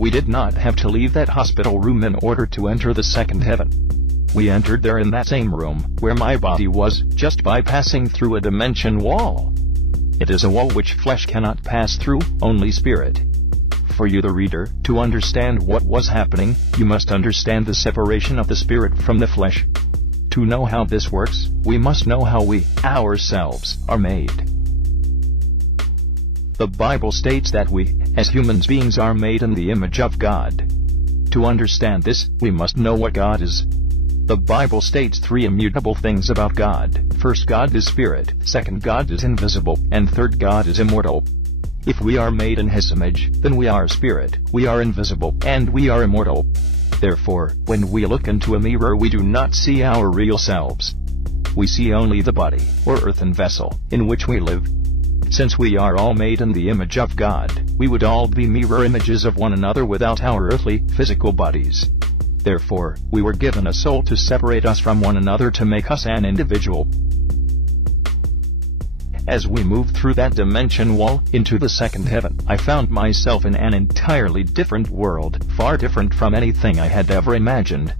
We did not have to leave that hospital room in order to enter the second heaven. We entered there in that same room, where my body was, just by passing through a dimension wall. It is a wall which flesh cannot pass through, only spirit. For you the reader, to understand what was happening, you must understand the separation of the spirit from the flesh. To know how this works, we must know how we, ourselves, are made. The Bible states that we, as human beings, are made in the image of God. To understand this, we must know what God is. The Bible states three immutable things about God. First, God is spirit. Second, God is invisible. And third, God is immortal. If we are made in His image, then we are spirit, we are invisible, and we are immortal. Therefore, when we look into a mirror, we do not see our real selves. We see only the body, or earthen vessel, in which we live. Since we are all made in the image of God, we would all be mirror images of one another without our earthly, physical bodies. Therefore, we were given a soul to separate us from one another to make us an individual. As we moved through that dimension wall, into the second heaven, I found myself in an entirely different world, far different from anything I had ever imagined.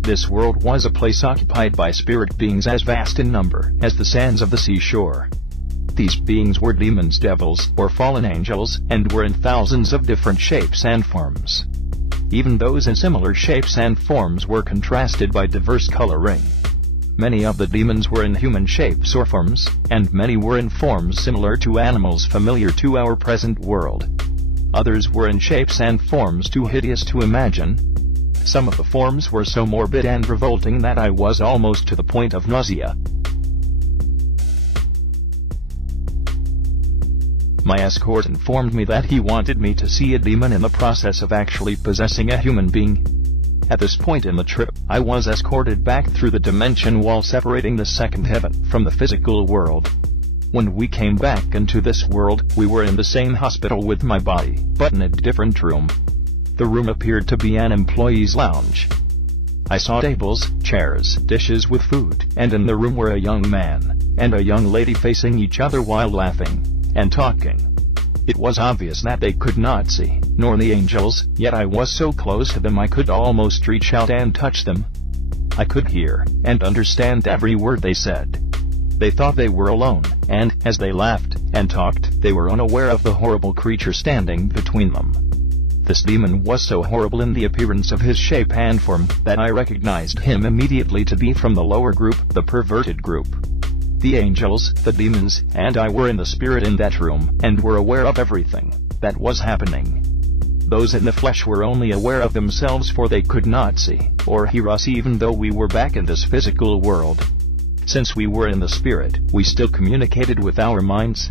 This world was a place occupied by spirit beings as vast in number as the sands of the seashore. These beings were demons, devils, or fallen angels, and were in thousands of different shapes and forms. Even those in similar shapes and forms were contrasted by diverse coloring. Many of the demons were in human shapes or forms, and many were in forms similar to animals familiar to our present world. Others were in shapes and forms too hideous to imagine. Some of the forms were so morbid and revolting that I was almost to the point of nausea. My escort informed me that he wanted me to see a demon in the process of actually possessing a human being. At this point in the trip, I was escorted back through the dimension wall separating the second heaven from the physical world. When we came back into this world, we were in the same hospital with my body, but in a different room. The room appeared to be an employee's lounge. I saw tables, chairs, dishes with food, and in the room were a young man and a young lady facing each other while laughing and talking. It was obvious that they could not see, nor the angels, yet I was so close to them I could almost reach out and touch them. I could hear and understand every word they said. They thought they were alone, and, as they laughed and talked, they were unaware of the horrible creature standing between them. This demon was so horrible in the appearance of his shape and form, that I recognized him immediately to be from the lower group, the perverted group. The angels, the demons, and I were in the spirit in that room, and were aware of everything that was happening. Those in the flesh were only aware of themselves, for they could not see or hear us even though we were back in this physical world. Since we were in the spirit, we still communicated with our minds.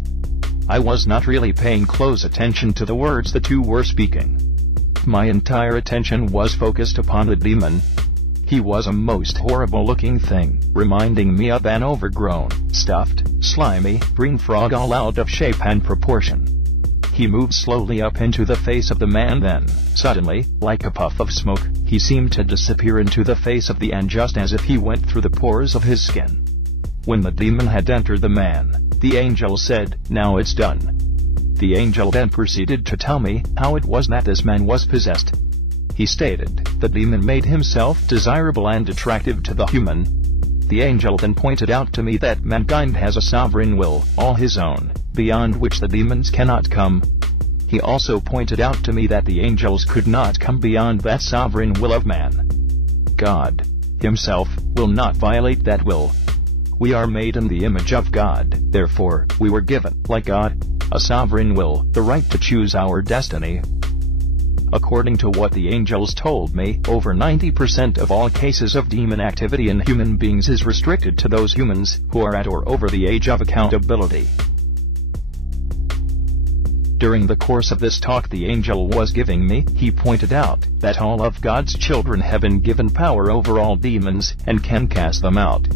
I was not really paying close attention to the words the two were speaking. My entire attention was focused upon the demon. He was a most horrible-looking thing, reminding me of an overgrown, stuffed, slimy, green frog all out of shape and proportion. He moved slowly up into the face of the man, then, suddenly, like a puff of smoke, he seemed to disappear into the face of the man just as if he went through the pores of his skin. When the demon had entered the man, the angel said, "Now it's done." The angel then proceeded to tell me how it was that this man was possessed. He stated, the demon made himself desirable and attractive to the human. The angel then pointed out to me that mankind has a sovereign will, all his own, beyond which the demons cannot come. He also pointed out to me that the angels could not come beyond that sovereign will of man. God Himself will not violate that will. We are made in the image of God, therefore, we were given, like God, a sovereign will, the right to choose our destiny. According to what the angels told me, over 90% of all cases of demon activity in human beings is restricted to those humans who are at or over the age of accountability. During the course of this talk the angel was giving me, he pointed out that all of God's children have been given power over all demons and can cast them out.